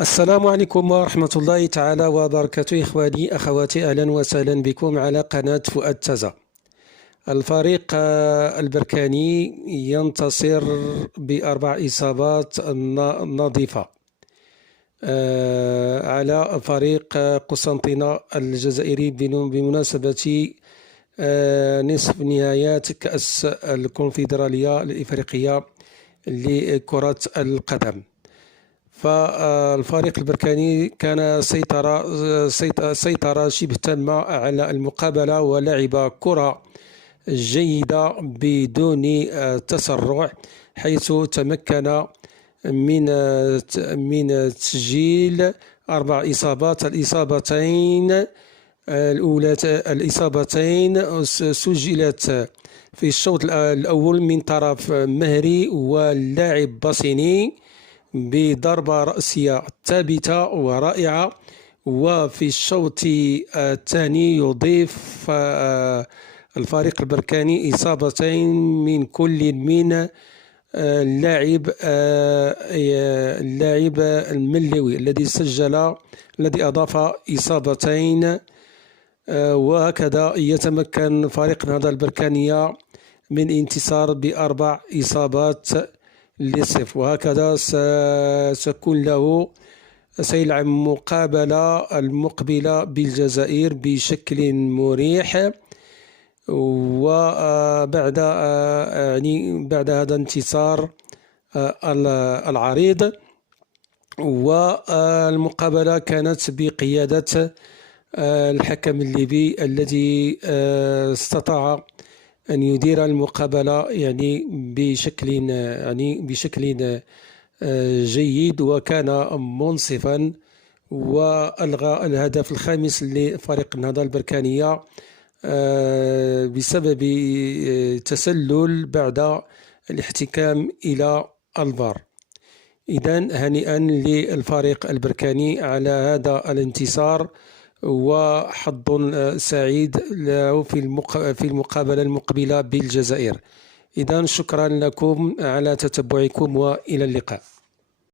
السلام عليكم ورحمة الله تعالى وبركاته. إخواني أخواتي، أهلا وسهلا بكم على قناة فؤاد تازا. الفريق البركاني ينتصر بأربع إصابات نظيفة على فريق قسنطينة الجزائري بمناسبة نصف نهائيات كأس الكونفدرالية الإفريقية لكرة القدم. فالفريق البركاني كان سيطرة شبه تامة على المقابلة ولعب كرة جيدة بدون تسرع، حيث تمكن من تسجيل أربع إصابات. الإصابتين سجلت في الشوط الأول من طرف مهري واللاعب باسيني بضربة رأسية ثابتة ورائعة، وفي الشوط الثاني يضيف الفريق البركاني إصابتين من كل من اللاعب الملوي الذي أضاف إصابتين. وهكذا يتمكن فريق النهضة البركانية من انتصار بأربع إصابات لصفر، وهكذا سيلعب مقابلة المقبلة بالجزائر بشكل مريح. وبعد بعد هذا الانتصار العريض، والمقابلة كانت بقيادة الحكم الليبي الذي استطاع أن يدير المقابلة بشكل جيد، وكان منصفا، وألغى الهدف الخامس لفريق النهضة البركانية بسبب تسلل بعد الاحتكام إلى الفار. إذن هنيئا للفريق البركاني على هذا الانتصار، وحظ سعيد له في المقابلة المقبلة بالجزائر. إذن شكرا لكم على تتبعكم، وإلى اللقاء.